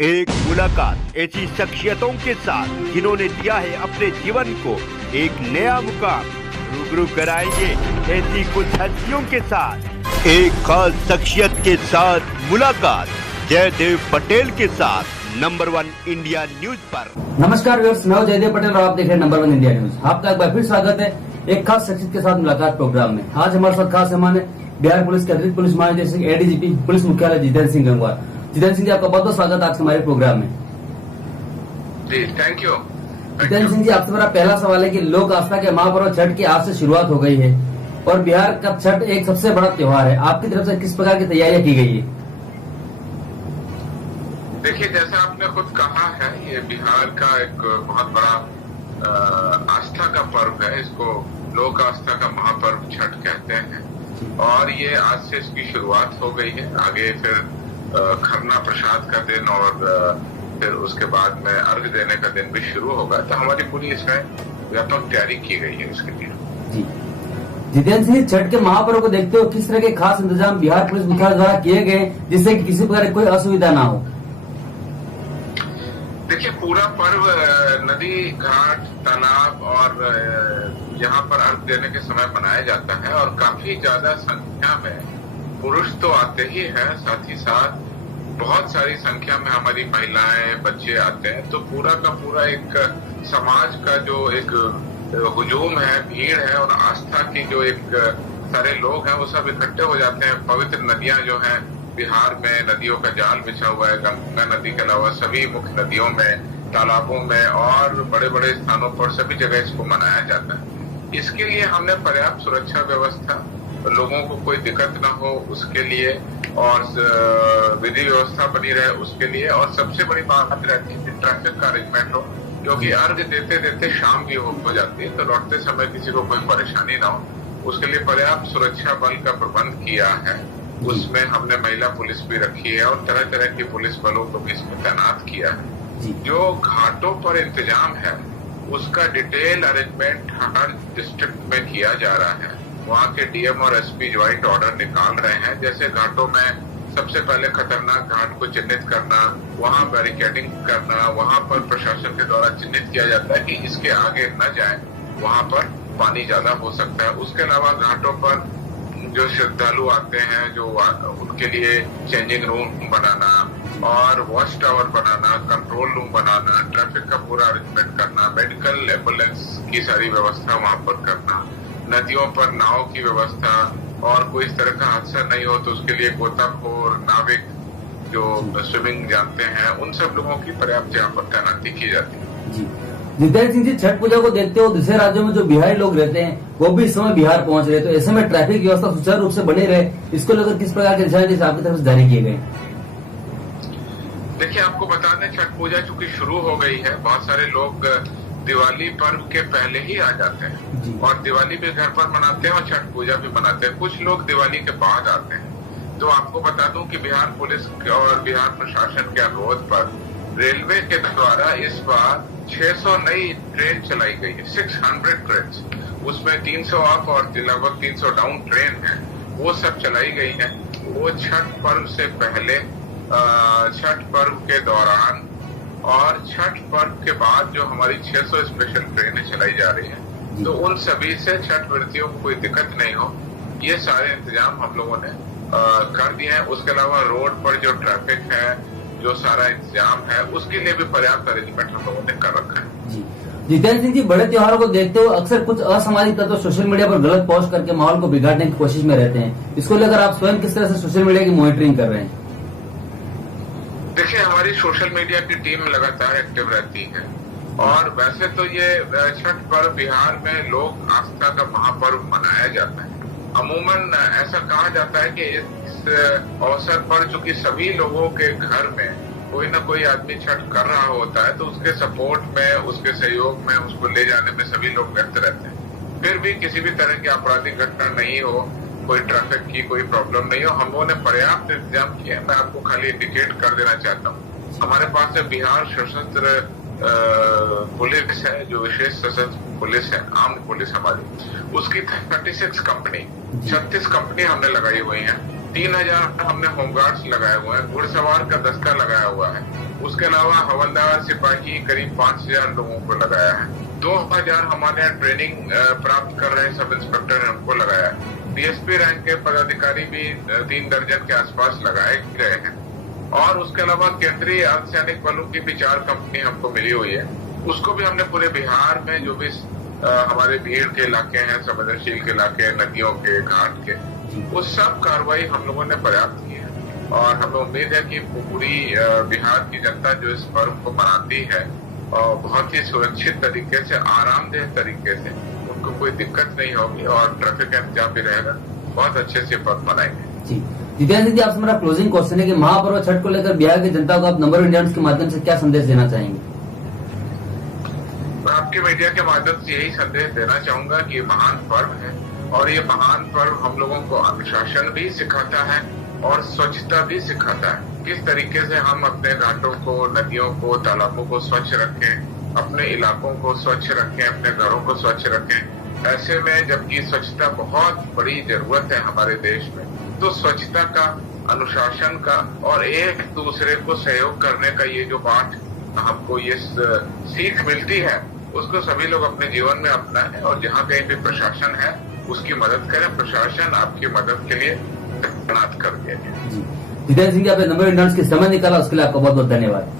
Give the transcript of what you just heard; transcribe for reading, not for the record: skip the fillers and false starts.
एक मुलाकात ऐसी शख्सियतों के साथ जिन्होंने दिया है अपने जीवन को एक नया मुकाम। रूबरू कराएंगे ऐसी कुछ हस्तियों के साथ एक खास शख्सियत के साथ मुलाकात जयदेव पटेल के साथ नंबर 1 इंडिया न्यूज पर। नमस्कार व्यूअर्स, मैं जयदेव पटेल और आप देख रहे हैं नंबर 1 इंडिया न्यूज। आपका एक बार फिर स्वागत है एक खास शख्सियत के साथ मुलाकात प्रोग्राम में। आज हमारे साथ खास मेहमान है बिहार पुलिस के अतिरिक्त पुलिस महानिदेशक एडीजीपी पुलिस मुख्यालय जितेंद्र सिंह गंगवार। जितेंद्र सिंह जी, आपका बहुत बहुत स्वागत आज हमारे प्रोग्राम में। जी थैंक यू। जितेंद्र सिंह जी, आपसे मेरा पहला सवाल है कि लोक आस्था के महापर्व छठ की आज से शुरुआत हो गई है और बिहार का छठ एक सबसे बड़ा त्योहार है। आपकी तरफ से किस प्रकार की तैयारियां की गई है? देखिए, जैसा आपने खुद कहा है, ये बिहार का एक बहुत बड़ा आस्था का पर्व है। इसको लोक आस्था का महापर्व छठ कहते हैं और ये आज से इसकी शुरुआत हो गई है। आगे फिर खरना प्रसाद का दिन और फिर उसके बाद में अर्घ देने का दिन भी शुरू होगा। तो हमारी पूरी इसमें व्यापक तैयारी की गई है इसके लिए। जी जितेंद्र सिंह, छठ के महापर्व को देखते हो किस तरह के खास इंतजाम बिहार पुलिस मुख्यालय द्वारा किए गए जिससे कि किसी प्रकार की कोई असुविधा ना हो? देखिए, पूरा पर्व नदी घाट तालाब और यहाँ पर अर्घ देने के समय मनाया जाता है और काफी ज्यादा संख्या में पुरुष तो आते ही हैं, साथ ही साथ बहुत सारी संख्या में हमारी महिलाएं बच्चे आते हैं। तो पूरा का पूरा एक समाज का जो एक हुजूम है, भीड़ है और आस्था की जो एक सारे लोग हैं वो सब इकट्ठे हो जाते हैं। पवित्र नदियां जो हैं बिहार में, नदियों का जाल बिछा हुआ है। गंगा नदी के अलावा सभी मुख्य नदियों में, तालाबों में और बड़े बड़े स्थानों पर सभी जगह इसको मनाया जाता है। इसके लिए हमने पर्याप्त सुरक्षा व्यवस्था, लोगों को कोई दिक्कत ना हो उसके लिए और विधि व्यवस्था बनी रहे उसके लिए, और सबसे बड़ी बात रहती है कि ट्रैफिक का अरेंजमेंट हो, क्योंकि अर्घ देते देते शाम भी हो जाती है, तो लौटते समय किसी को कोई परेशानी ना हो उसके लिए पर्याप्त सुरक्षा बल का प्रबंध किया है। उसमें हमने महिला पुलिस भी रखी है और तरह तरह की पुलिस बलों को भी इसमें तैनात किया है। जो घाटों पर इंतजाम है उसका डिटेल अरेंजमेंट हर डिस्ट्रिक्ट में किया जा रहा है। वहाँ के डीएम और एसपी ज्वाइंट ऑर्डर निकाल रहे हैं। जैसे घाटों में सबसे पहले खतरनाक घाट को चिन्हित करना, वहाँ बैरिकेडिंग करना, वहाँ पर प्रशासन के द्वारा चिन्हित किया जाता है कि इसके आगे न जाए, वहाँ पर पानी ज्यादा हो सकता है। उसके अलावा घाटों पर जो श्रद्धालु आते हैं जो उनके लिए चेंजिंग रूम बनाना और वॉच टावर बनाना, कंट्रोल रूम बनाना, ट्रैफिक का पूरा अरेंजमेंट करना, मेडिकल एम्बुलेंस की सारी व्यवस्था वहाँ पर करना, नदियों पर नाव की व्यवस्था, और कोई इस तरह का हादसा नहीं हो तो उसके लिए गोताखोर, नाविक जो स्विमिंग जानते हैं, उन सब लोगों की पर्याप्त यहाँ पर तैनाती की जाती है। जी जितेंद्र सिंह जी, छठ पूजा को देखते हो दूसरे राज्यों में जो बिहारी लोग रहते हैं वो भी इस समय बिहार पहुंच रहे, तो ऐसे में ट्रैफिक व्यवस्था सुचारू रूप से बनी रहे, इसको लेकर किस प्रकार के दिशा निर्देश आपकी तरफ से जारी किए गए? देखिए, आपको बता दें, छठ पूजा चूंकि शुरू हो गई है, बहुत सारे लोग दिवाली पर्व के पहले ही आ जाते हैं और दिवाली भी घर पर मनाते हैं और छठ पूजा भी मनाते हैं। कुछ लोग दिवाली के बाद आते हैं। तो आपको बता दूं कि बिहार पुलिस और बिहार प्रशासन के अनुरोध पर रेलवे के द्वारा इस बार 600 नई ट्रेन चलाई गई है, 600 ट्रेन। उसमें 300 अप और लगभग 300 डाउन ट्रेन है, वो सब चलाई गई है। वो छठ पर्व से पहले, छठ पर्व के दौरान और छठ पर्व के बाद जो हमारी 600 स्पेशल ट्रेनें चलाई जा रही हैं, तो उन सभी से छठ व्रतियों को कोई दिक्कत नहीं हो, ये सारे इंतजाम हम लोगों ने कर दिए हैं। उसके अलावा रोड पर जो ट्रैफिक है, जो सारा इंतजाम है, उसके लिए भी पर्याप्त अरेंजमेंट हम लोगों ने कर रखा है। जितेंद्र सिंह जी, बड़े त्योहारों को देखते हुए अक्सर कुछ असामाजिक तत्व सोशल मीडिया पर गलत पोस्ट करके माहौल को बिगाड़ने की कोशिश में रहते हैं, इसको लेकर आप स्वयं किस तरह से सोशल मीडिया की मॉनिटरिंग कर रहे हैं? देखिए, हमारी सोशल मीडिया की टीम लगातार एक्टिव रहती है और वैसे तो ये छठ पर्व बिहार में लोक आस्था का महापर्व मनाया जाता है। अमूमन ऐसा कहा जाता है कि इस अवसर पर चूंकि सभी लोगों के घर में कोई ना कोई आदमी छठ कर रहा होता है, तो उसके सपोर्ट में, उसके सहयोग में, उसको ले जाने में सभी लोग व्यस्त रहते हैं। फिर भी किसी भी तरह की आपराधिक घटना नहीं हो, कोई ट्रैफिक की कोई प्रॉब्लम नहीं हो, हम लोगों ने पर्याप्त इंतजाम किए हैं। मैं आपको खाली इंडिकेट कर देना चाहता हूँ, हमारे पास है बिहार सशस्त्र पुलिस है, जो विशेष सशस्त्र पुलिस है, आर्म्ड पुलिस हमारी, उसकी 36 कंपनी 36 कंपनी हमने लगाई हुई है 3000 हमने होमगार्ड्स लगाए हुए हैं, घुड़सवार का दस्ता लगाया हुआ है। उसके अलावा हवलदार सिपाही करीब 5000 लोगों को लगाया है। 2000 हमारे यहाँ ट्रेनिंग प्राप्त कर रहे सब इंस्पेक्टर ने उनको लगाया है। डीएसपी रैंक के पदाधिकारी भी 3 दर्जन के आसपास लगाए गए हैं। और उसके अलावा केंद्रीय अर्धसैनिक बलों की भी 4 कंपनी हमको मिली हुई है। उसको भी हमने पूरे बिहार में जो भी हमारे भीड़ के इलाके हैं, संवेदनशील के इलाके, नदियों के, घाट के, वो सब कार्रवाई हम लोगों ने पर्याप्त की है। और हमें उम्मीद है कि पूरी बिहार की जनता जो इस पर्व को मनाती है और बहुत ही सुरक्षित तरीके से, आरामदेह तरीके से, उनको कोई दिक्कत नहीं होगी और ट्रैफिक का इंतजाम भी रहेगा। बहुत अच्छे से पर्व मनाएंगे। जी जितेंद्र सिंह जी, आपसे मेरा क्लोजिंग क्वेश्चन है कि महापर्व छठ को लेकर बिहार की जनता को आप नंबर इंडिया के माध्यम से क्या संदेश देना चाहेंगे? मैं आपके मीडिया के माध्यम से यही संदेश देना चाहूंगा कि ये महान पर्व है और ये महान पर्व हम लोगों को अनुशासन भी सिखाता है और स्वच्छता भी सिखाता है। किस तरीके से हम अपने घाटों को, नदियों को, तालाबों को स्वच्छ रखें, अपने इलाकों को स्वच्छ रखें, अपने घरों को स्वच्छ रखें। ऐसे में जबकि स्वच्छता बहुत बड़ी जरूरत है हमारे देश में, तो स्वच्छता का, अनुशासन का और एक दूसरे को सहयोग करने का ये जो पाठ हमको ये सीख मिलती है, उसको सभी लोग अपने जीवन में अपनाएं और जहाँ कहीं भी प्रशासन है उसकी मदद करें। प्रशासन आपकी मदद के लिए तैनात कर दिया गया। जितेंद्र सिंह जी, आपने नंबर इंडिया के समय निकाला, उसके लिए आपका बहुत बहुत धन्यवाद।